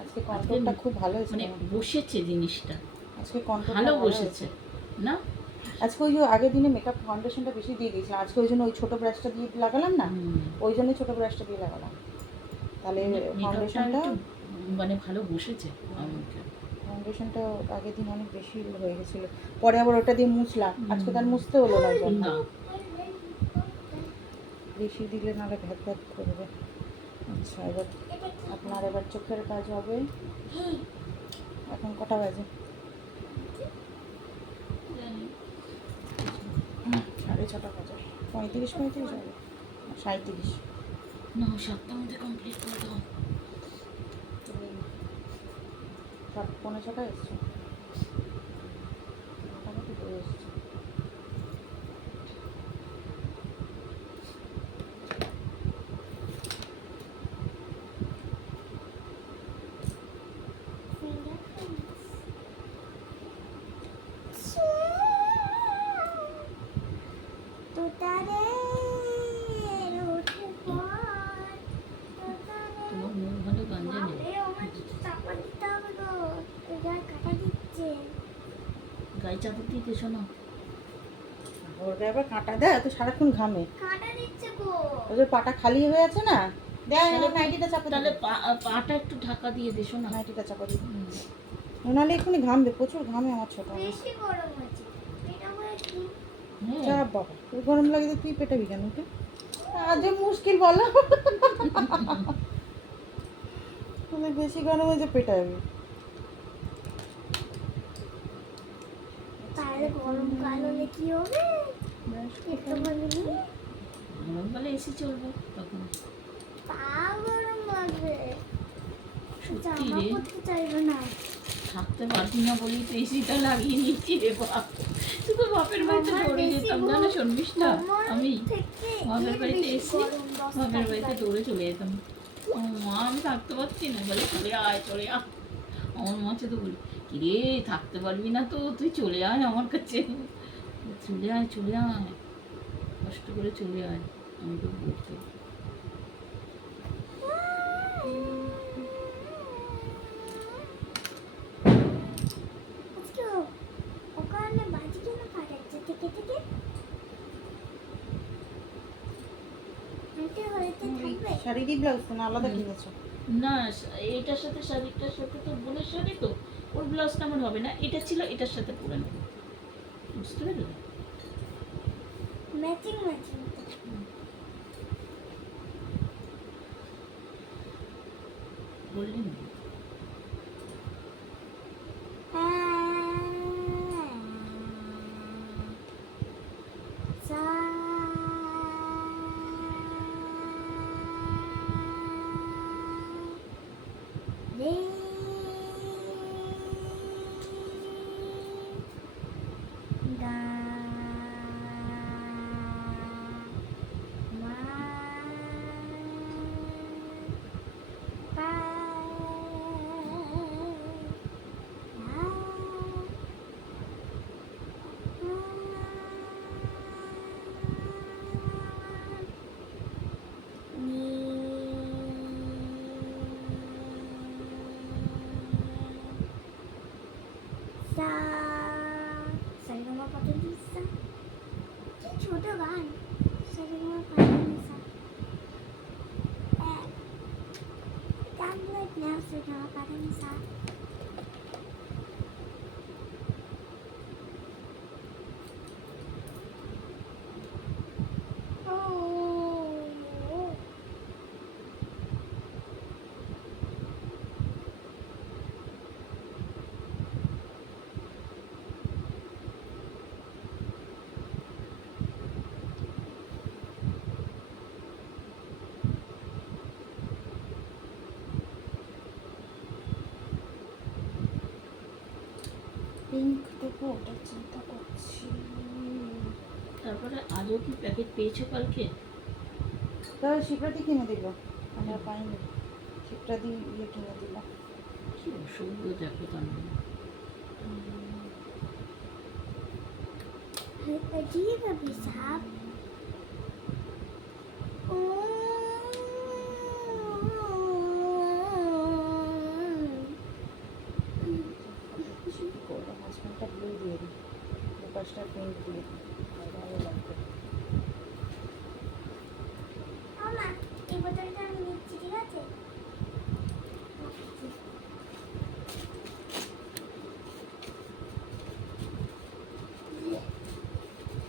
আজকে কন্ট্রোলটা খুব ভালো হয়েছে মানে আমার। বসেছে জিনিসটা, আজকে কন্ট্রোলটা ভালো ভালো বসেছে হয়েছে। না? আজকে ওই যে আগের দিনে মেকআপ ফাউন্ডেশনটা বেশি দিয়ে দিয়েছিলাম, আজকে ওই জন্য ওই ছোটো ব্রাশটা দিয়ে লাগালাম না, হুম। ওই জন্যই ছোটো ব্রাশটা দিয়ে লাগালাম, তাহলে মেকআপটা ফাউন্ডেশনটা একটু মানে ভালো বসেছে আমার মুখে। ফাউন্ডেশনটা আগের দিন অনেক বেশি হয়ে গেছিলো, পরে আবার ওটা দিয়ে মুছলাম, আজকে তার মুছতে হলো না ওই জন্য। না বেশি দিলে নাহলে ভ্যাট ভ্যাট করবে। আচ্ছা এবার আপনার এবার চোখের কাজ হবে। এখন কটা বাজে? জানি। 6:30 বাজে, 35 হবে, 37। না 7টার মধ্যে কমপ্লিট করে দাও। তুমি 6:45 এসছো, মোটামুটি হয়ে এসছে। তোমার মুখ ভালো গান জানে। গায়ে চাদর দিয়ে দিয়েছো না? ওর গায়ে আবার কাঁটা দেয়, তো সারাক্ষণ ঘামে, ওদের পাটা খালি হয়ে আছে না, দেয় তাহলে নাইটিটা চাপা তাহলে দিলে, পাটা একটু ঢাকা দিয়ে দিয়েছো না? নাইটিটা চাপা দিলে নাহলে এক্ষুনি ঘামবে, প্রচুর ঘামে আমার ছোট। হ্যাঁ। যা বাবা, তোর গরম লাগে তো তুই পেটাবি কেন ওকে? আজ মুশকিল বলো, তুমি বেশি গরম হয়েছে পেটাবি। গরমকাল হলে কি হবে? একটু বলিনি, গরমকালে এসি চলবে তখন। পা গরম লাগবে, সত্যি জামা রে, পরতে চাইবে না। থাকতে পারবি না বলেই তো এসিটা লাগিয়ে নিচ্ছি রে বাপ। শুধু বাপের বাড়িতে আমার দৌড়ে বেশি যেতাম গরম। জানো শর্মিষ্ঠা, আমার আমি থেকে বাপের এর বাড়িতে বেশি এসি গরম দশটা বাপের বাড়িতে বাজে। দৌড়ে চলে যেতাম। আমার মা আমি থাকতে পারছি না, বলে চলে আয় চলে আয়। আমার মা তো বলি কিরে থাকতে পারবি না তো তুই চলে আয় আমার কাছে, চলে আয় চলে আয়, কষ্ট করে চলে আয়। আমি তো বলছি আজকে ওখানে বাজি কেন ফাটাচ্ছে থেকে থেকে? আন্টি হইতে থাকবে? শাড়ি ব্লাউজ তো না আলাদা কিনেছো? না, এটার সাথে শাড়িটার সাথে তো বোনের শাড়ি তো, ওর ব্লাউজটা আমার হবে না, এটা ছিল এটার সাথে পরে নেবো, বুঝতে পারলে? Matching matching. বললেন ছোট গান সারেগামা পাধানিসা গান লাইক নাও সারেগামা পাধানিসা পিঙ্ক দেবো ওটা চিন্তা করছি। তারপরে আজও কি প্যাকেট পেয়েছো কালকে? তাহলে শিপ্রাদি কিনে দিল, আমরা পাইনি, শিপ্রাদি ইয়ে কিনে দিল। কি অসভ্য দেখো কাণ্ড। अजीब अभी साहब করবো হাজব্যান্ডটা ব্লু দিয়ে দিই, দুপাশ ব্রাশটা পেন্ট দিয়ে ভালো লাগবে। মা এই বোতলটা আমি নিচ্ছি, ঠিক আছে?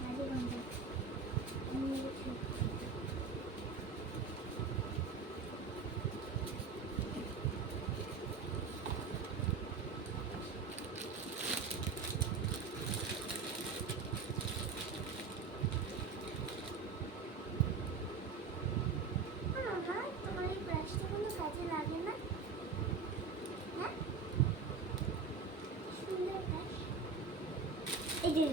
মাঝে বন্ধ আমি নিচ্ছি। মা তোমার এই ব্রাশটা কোনো কাজে লাগে না? হ্যাঁ, সুন্দর ব্রাশ। এই যে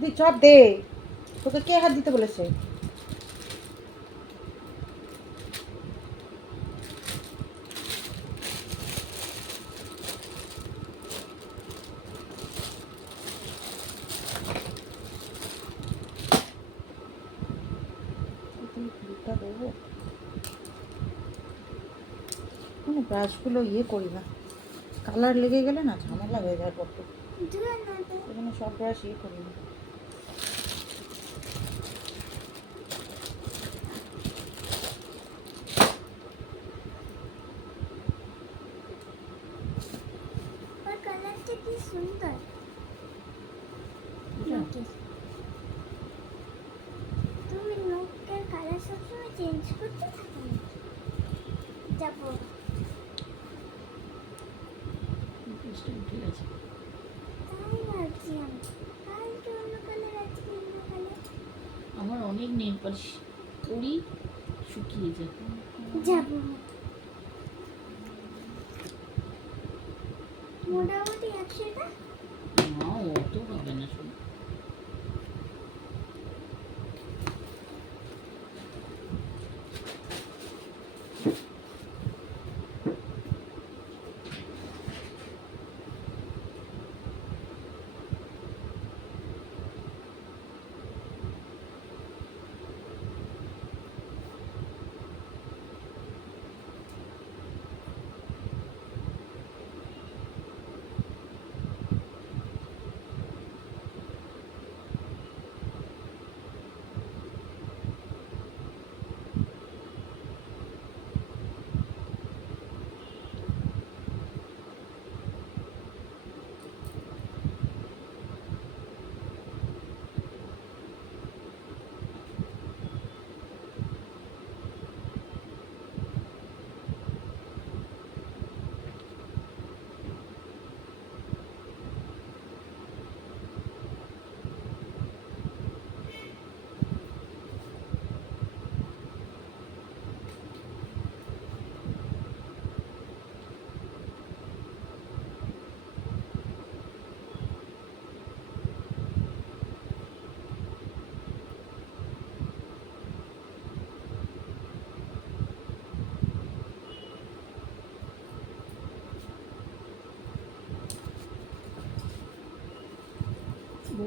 তুই চপ দে, তোকে কে হাত দিতে বলেছে? দেবো ব্রাশগুলো ইয়ে করি না, কালার লেগে গেলে না ঝামেলা হয়ে যায় কত, এখানে সব ব্রাশ ইয়ে করি না। কালারটা কি সুন্দর। তুমি নোটের কালার সবসময় চেঞ্জ করতে থাকো না? যাবো পেস্টটা উঠে গেছে। তাই ভাবছি আমি, কালকে অন্য কালার, আজকে অন্য কালার। আমার অনেক নেল পালিশ করি, শুকিয়ে যায়। যাবো মোটামুটি 100টা। না অত হবে না শুধু।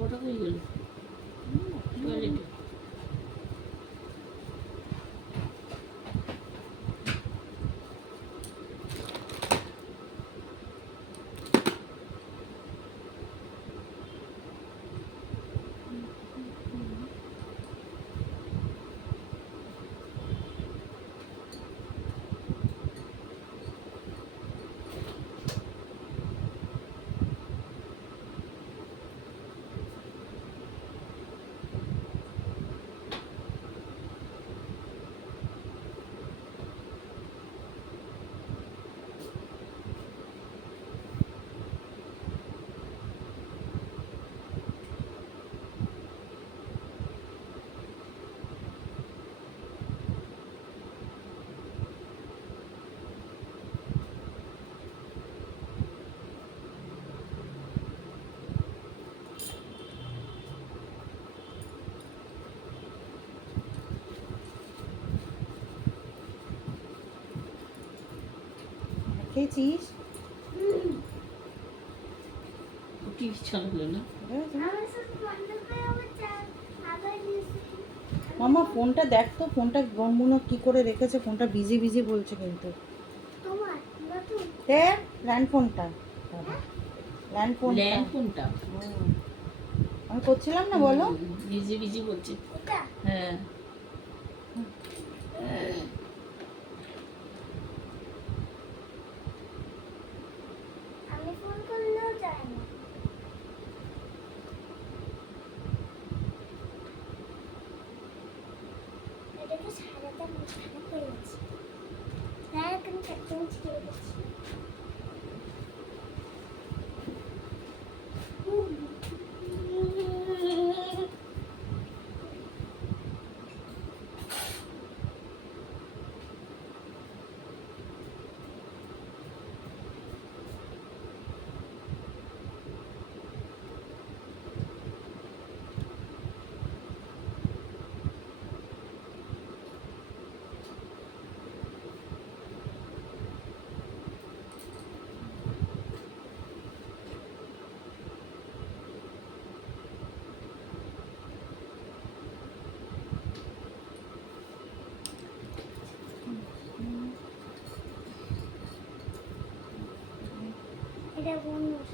বড় হয়ে গেল টয়লেটে। খেয়েছিস? কি ইচ্ছা হলো না? আমার সব বন্ধ করে আবার আবার মামা ফোনটা দেখ তো, ফোনটা গনগুনো কি করে রেখেছে, ফোনটা বিজি বিজি বলছে কিন্তু। তোমার নতুন হ্যাঁ, ল্যান্ড ফোনটা, ল্যান্ড ফোনটা। ল্যান্ড কোনটা? আমি করছিলাম না, বলো। বিজি বিজি বলছে। এটা হ্যাঁ। আমি ফোন করলেও যায় না। এটাকে সারাটা খারাপ হয়ে গেছে। হ্যাঁ, এখন একটা ছিঁড়ে গেছে। এটা বন্ধুর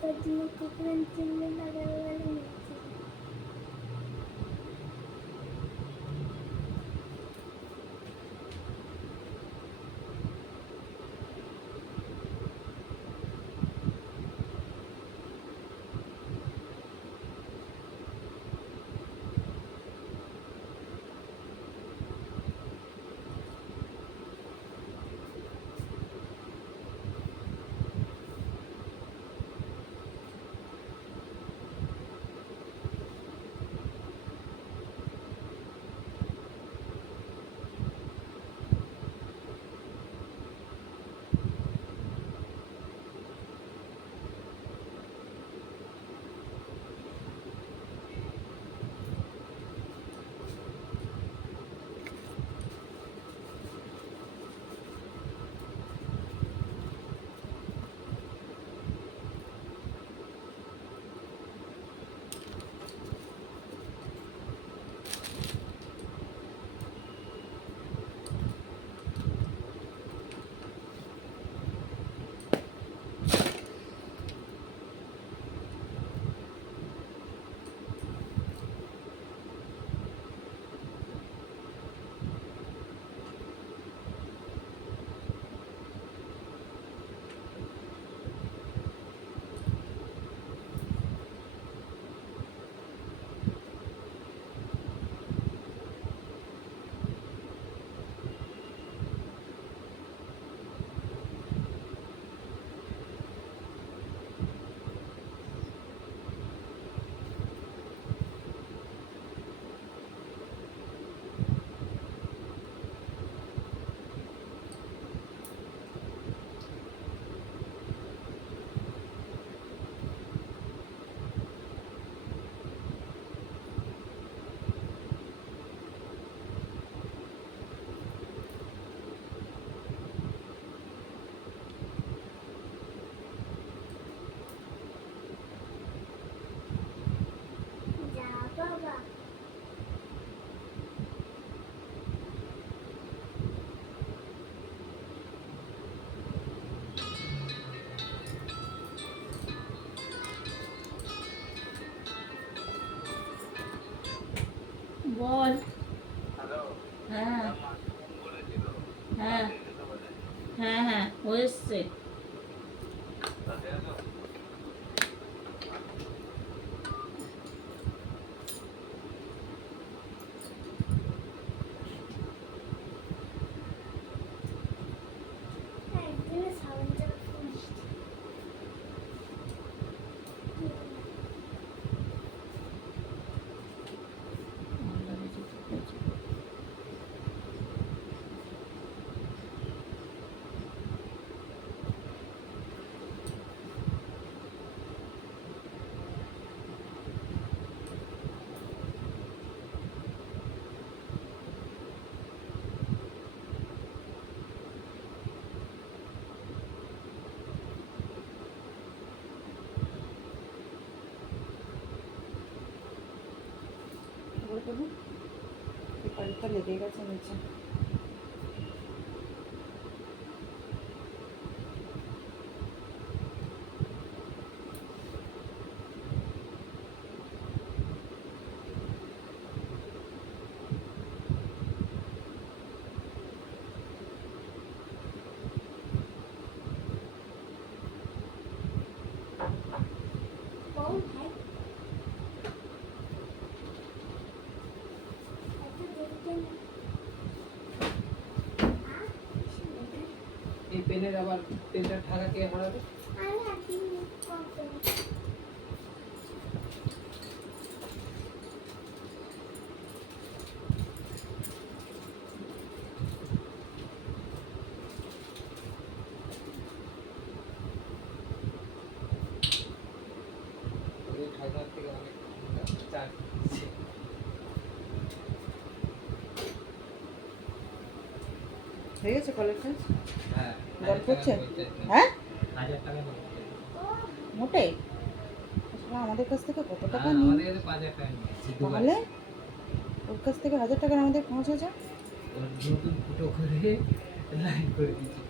তোর জন্য কুকুরের জন্য লাগানো গেলে বল। হ্যাঁ হ্যাঁ হ্যাঁ হ্যাঁ ও এসছে। একদিনে সাবান চালা ফুল আল্লাহ বেঁচে থাকবে। পেপারটা লেগে গেছে নিচে। কম ভাই এত দেরিতে এই পেনের আবার পেনটা ঢাকা কে হারাবে? আমি একদিন করতে ওই ঢাকার থেকে অনেক চার্জ দিচ্ছে। হয়ে গেছে কলের কাজ? হ্যাঁ জল পড়ছে? হ্যাঁ 1000 টাকা নিচ্ছে। মোটে আসলে আমাদের কাছ থেকে কত টাকা হ্যাঁ, নিই? আমাদের কাছে 5000 টাকা নিচ্ছে দুবার। তাহলে ওর কাছ থেকে 1000 টাকার আমাদের 5000। ওর নতুন ফুটো করে লাইন করে দিচ্ছে।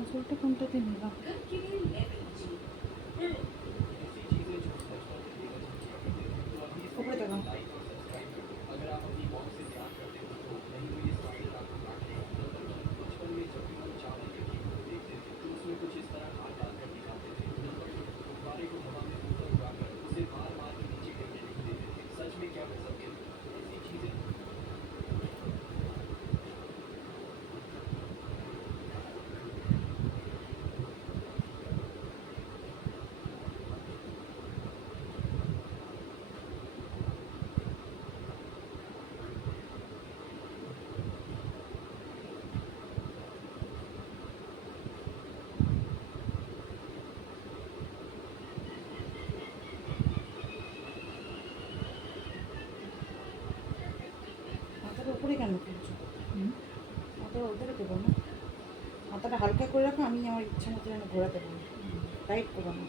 আসলটা কোনটাতে নিলাম? উপরে দেখো। কেন করছো? হুম? মাথাটা উল্টে দেবো না, মাথাটা হালকা করে রাখো, আমি আমার ইচ্ছা মতো যেন ঘোরাতে পারি, টাইট করো না।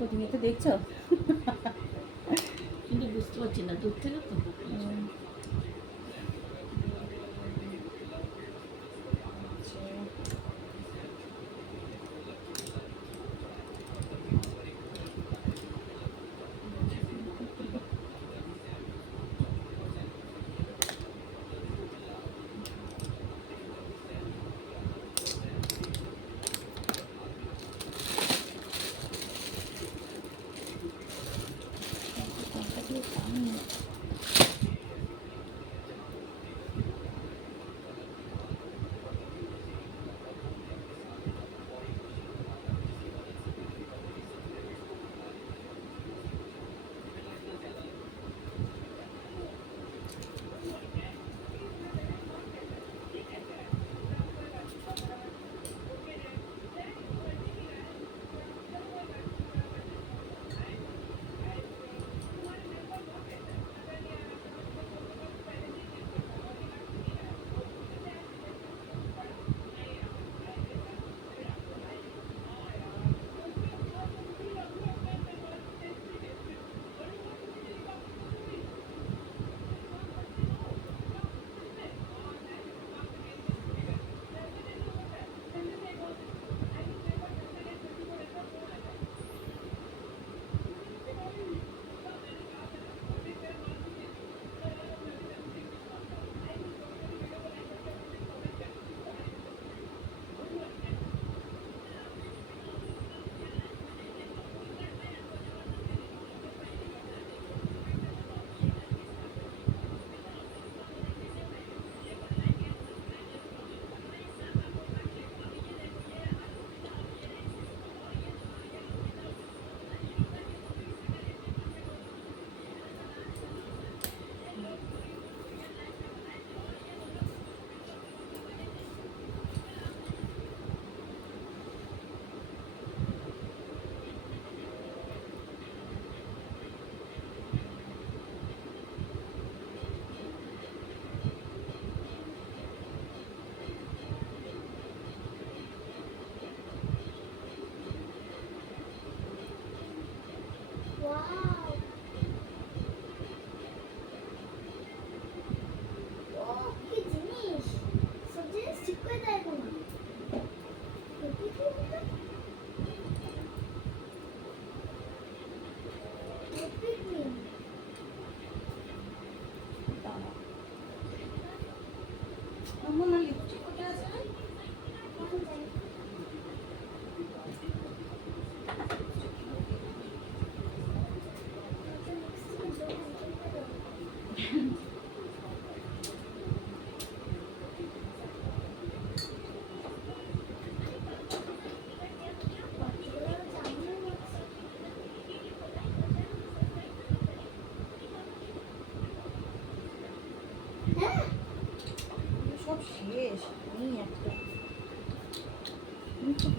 তো তুমি তো দেখছো? কিন্তু বুঝতে পারছি না দূর থেকে তো।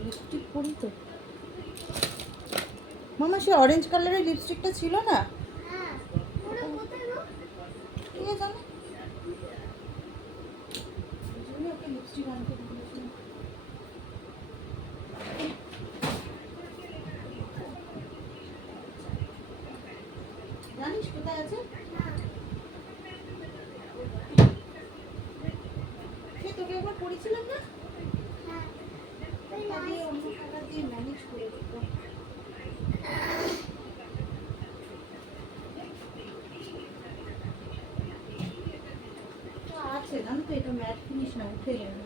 লিপস্টিক পরি তো। মামা সে অরেঞ্জ কালারের লিপস্টিকটা ছিল না? হ্যাঁ ওরা কোথায় গো? কে জানে? বুঝলি ওকে লিপস্টিক আনতে বলেছিলাম। জানিস কোথায় আছে? সে তোকে একবার পড়েছিলাম না? হ্যাঁ ওই ওটা দিয়ে লাস্ট অন্য কালার দিয়ে ম্যানেজ করে দিত। আছে জানো তো, এটা ম্যাট ফিনিশ না, উঠে যাবে।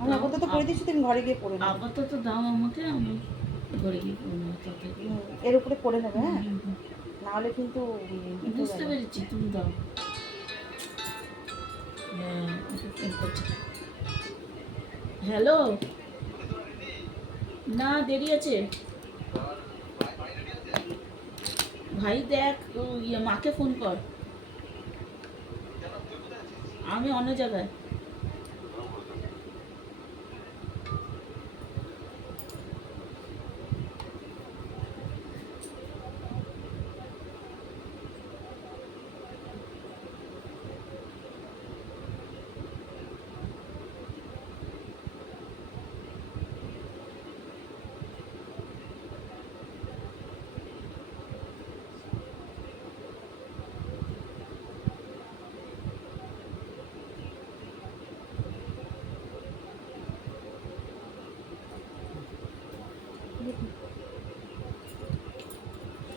আমি আপাতত করে দিচ্ছি, তুমি ঘরে গিয়ে পরে নেবে। আপাতত দাও আমাকে, আমি ঘরে গিয়ে করবো তাতে। এর উপরে পরে নেবে, হ্যাঁ? নাহলে কিন্তু উঠে বুঝতে যাবে। পেরেছি, তুমি দাও। হ্যাঁ, ওকে ফোন করছে। হ্যালো, না দেরি আছে। ভাই দেখ, মাকে ফোন কর। আমি অন্য জায়গায়।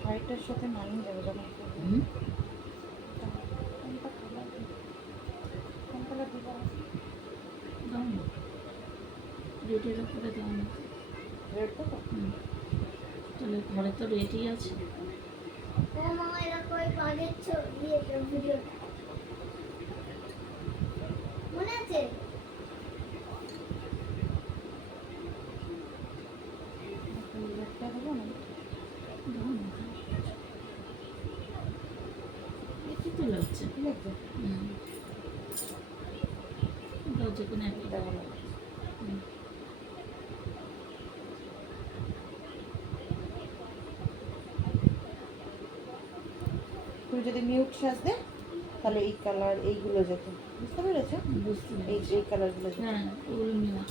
শাড়িটার সাথে মানিয়ে যাবে যখন পরবে। হুম? কোনটা কালার দিবো? কোন কালার দিবো? দাও না, রেটের উপরে দাও না। রেড দেবো? হুম, তাহলে ঘরে তো রেডি আছে। ও মামা এরকম ওই পাগের ছবি এটা ভিডিওটা মনে আছে? রেডটা দেবো না? দাও না, একই তো লাগছে। ঠিক আছে, হুম, দাও যে কোনো একটা এটা দাও। ভালো লাগছে। হুম। তুমি যদি মিউট সাজতে তাহলে এই কালার এইগুলো যেত, বুঝতে পেরেছো? বুঝতে এই পেরেছি। এই কালারগুলো যেত। হ্যাঁ, ওগুলো মিউট।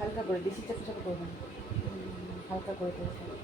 হালকা করে, বেশি চাপে চাপে করবে না, হালকা করে করে করো।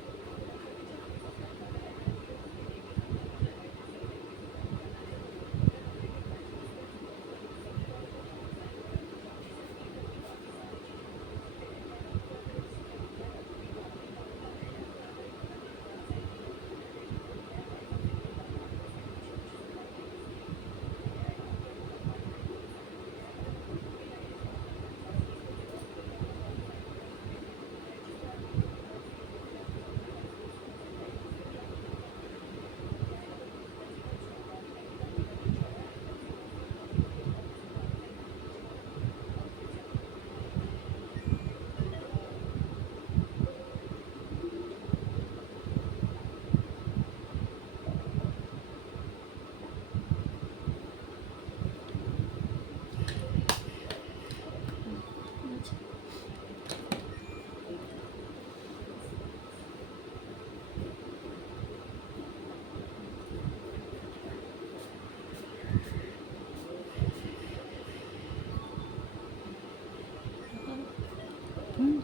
হুম,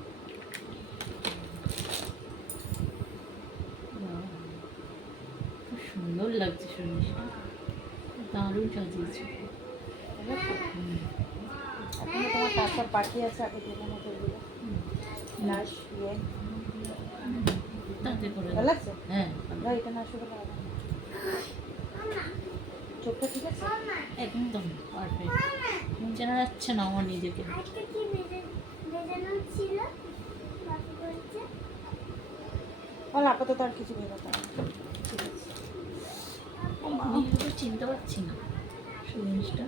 বাহ, খুব সুন্দর লাগছে সন্দেশটা, দারুণ সাজিয়েছে। ঠিক আছে? হুম, এখনো তোমার কাজ সব বাকি আছে, আগে দেখে মতো এগুলো হুম, লাশ ইয়ে তাতে করে ভালো দাও। লাগছে। হ্যাঁ, না এটা না শুধু হবে না। চোখটা ঠিক আছে? একদম পারফেক্ট, চেনা যাচ্ছে না আমার নিজেকে। আরেকটা কি ভেজানো ছিল বাকি করছে বল আপাতত আর কিছু বেরোতে হবে না। ঠিক আছে। নিজেকে চিনতে পারছি না সেই জিনিসটা।